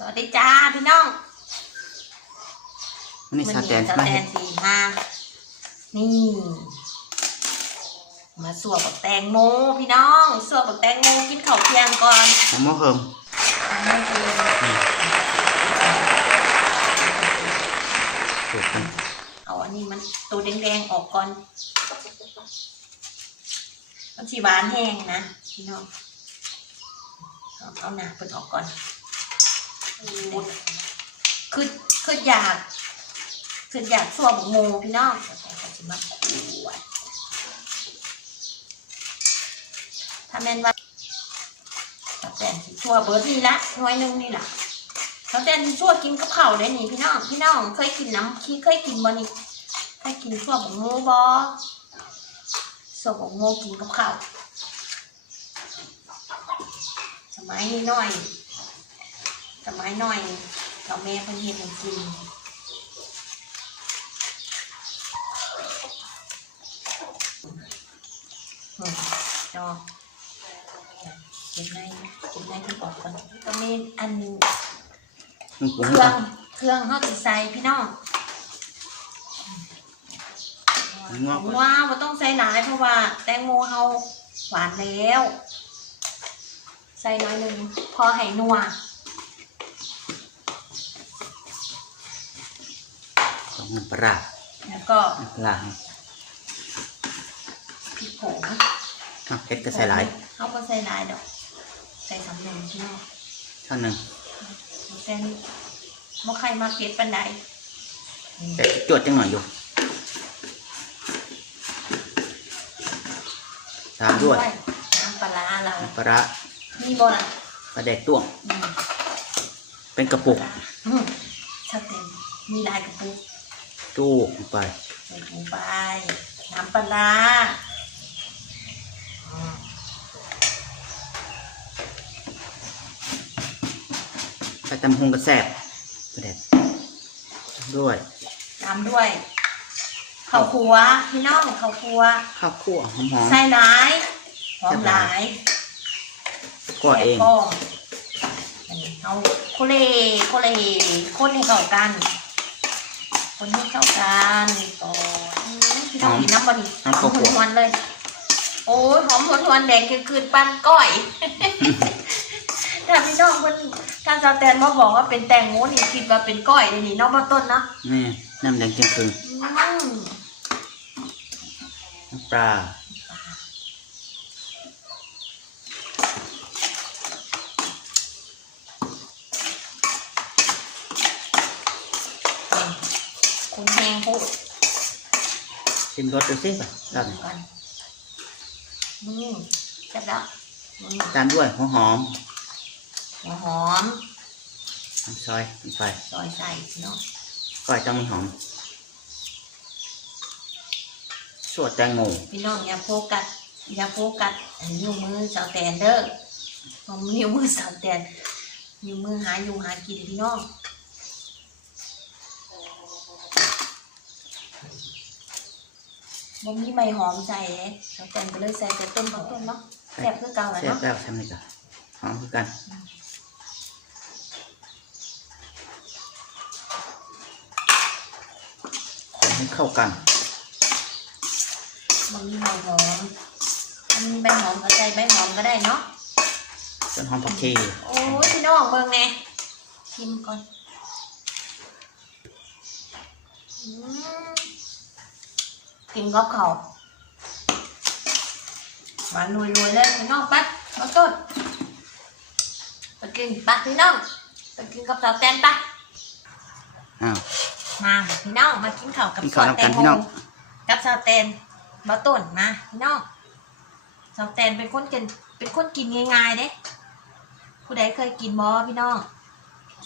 สวัสดีจ้าพี่น้องวันนี้สแตนสมาแตเฮ็นดสีมานี่ มาสวบกับแตงโมพี่น้องสวบกับแตงโมกินข้าวเที่ยงก่อนหอมหม้อเฮิมไม่กินถูกกันเอาอันนี้มันตัวแดงๆออกก่อนมันสีหวานแห้งนะพี่น้องเอาเอาหนาเปิดออกก่อน คือคืออยากคืออยากสวบโมพี่น้องจะมาขวดถ้าแม่นว่าแต่ชั่วเบิร์ดนี่ละน่วยนึงนี่ละเขาแต่นชั่วกินกับข้าได้นี่พี่น้องพี่น้องเคยกินน้ำขี้เคยกินบ่นี่เคยกินชั่วบกโมบ่สวบกโมกินกับข้าวสมัยนี้น้อย สมัยน้อยเราแม่เพิ่นเฮ็ดให้กินอืมจอเก็บในเก็บในที่บอกก่อนก็มีอันมันปรุงเคให้รื่อกังนเครื่องเฮาสิใส่พี่น้องงอกผมว่าบ่ต้องใส่หลายเพราะว่า แตงโมเฮาหวานแล้ว ใส่น้อยหนึงพอให้นัว ของมันปลาร้าแล้วก็น้ำปลาพริกผงอะเฮ็ดก็ใส่หลายเฮาบ่ใส่หลายดอกใส่สำนึงพี่น้องเท่านึงแต่นี่บ่ใครมาเก็ดปานใดแต่จวดจังหน่อยอยู่ตามด้วยน้ำปลาร้าเราน้ำปลาร้ามีบ่ล่ะปลาแดกต้วงอืมเป็นกระปุกอืมชาเต็มมีลายกระปุก ตู้ลงไป ใส่ถุงไป น้ำปลาร้าอืมใส่ตำหงกระแสบปลาแดกด้วยตามด้วยข้าวคั่วพี่น้องข้าวคั่วข้าวคั่วหอมใส่หลายหอมหลายๆคั่วเองแกะป้อมอันนี้เอาโคเลโคเลคนให้เข้ากัน คนให้เข้ากันก่อนอืมพี่น้องกินน้ำบะหมี่หอมหวนๆเลย โอ้ยหอมหวนๆแดงคือคืนปั้นก้อยถ้าพี่น้องเพิ่นถ้าสแตนมาบอกว่าเป็นแตงโมนี่คิดว่าเป็นก้อยเลยนี่เน้องมาต้นเนาะนี่น้ำแดงเจียงคืนอืมน้ำปลา คุณแหงพูดชิมรสดูสิป่ะครับกันอืมแซ่บแล้วอืมตามด้วยหัวหอมหัวหอมน้ำซอยลงไปซอยใส่เนาะก้อยต้องมีหอมสวดแตงโมพี่น้องอย่าโฟกัสอย่าโฟกัสอันนิ้วมือสาวแตนเด้อมองนิ้วมือสาวแตนนิ้วมือหาอยู่หากินพี่น้อง บ่มีใบหอมใส่เลยสาวแตนก็เลยใส่แต่ต้นของต้นเนาะแซ่บคือเก่าแล้วแซ่บเนาะแล้วทำนี่กันหอมคือกันคนให้เข้ากันบ่มีใบหอมมันมีใบหอมก็ใส่ใบหอมก็ได้เนาะต้นหอมผักชีโอ้ยพี่น้องเบิ่งแน่ชิมก่อนอืม กินกับข้าวหวานรวยๆเลยพี่น้องปัดมาต้นไปกินปัดพี่น้องไปกินกับสาวแตนปัดอ้าว มาพี่น้องมากินข้าวกับกินข้าวสาวแตนำกันนพี่น้อง กับสาวแตนมาต้นมาพี่น้องสาวแตนเป็นคนกินเป็นคนกินง่ายๆเด้ผู้ใดเคยกินบ่พี่น้อง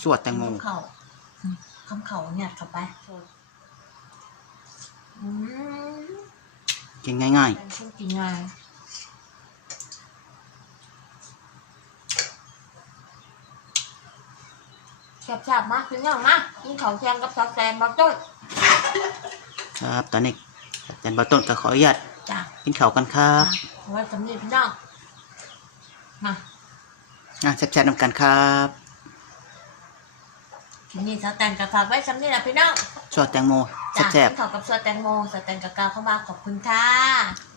สวดแตงโม คำเขาอืมคำเขาเนี่ยเข้าไปอืม กินง่ายเป็นช่วงกินง่ายแซ่บๆมากพี่น้องมากินข้าวแกงกับสาวแตนมาต้นๆครับตอนนี้อาจารย์บาต้นก็ขออนุญาตจ้ะกินข้าวกันครับเอาไว้สำเร็จพี่น้องมาอะแซ่บๆนำกันครับทีนี้สาวแตงกับฝากไว้สำนี่แหละพี่น้อง ชอดแตงโม จ้ะแซ่บขอกับสวดแตงโมสวดแตงกับกาวเข้ามาขอบคุณค่ะ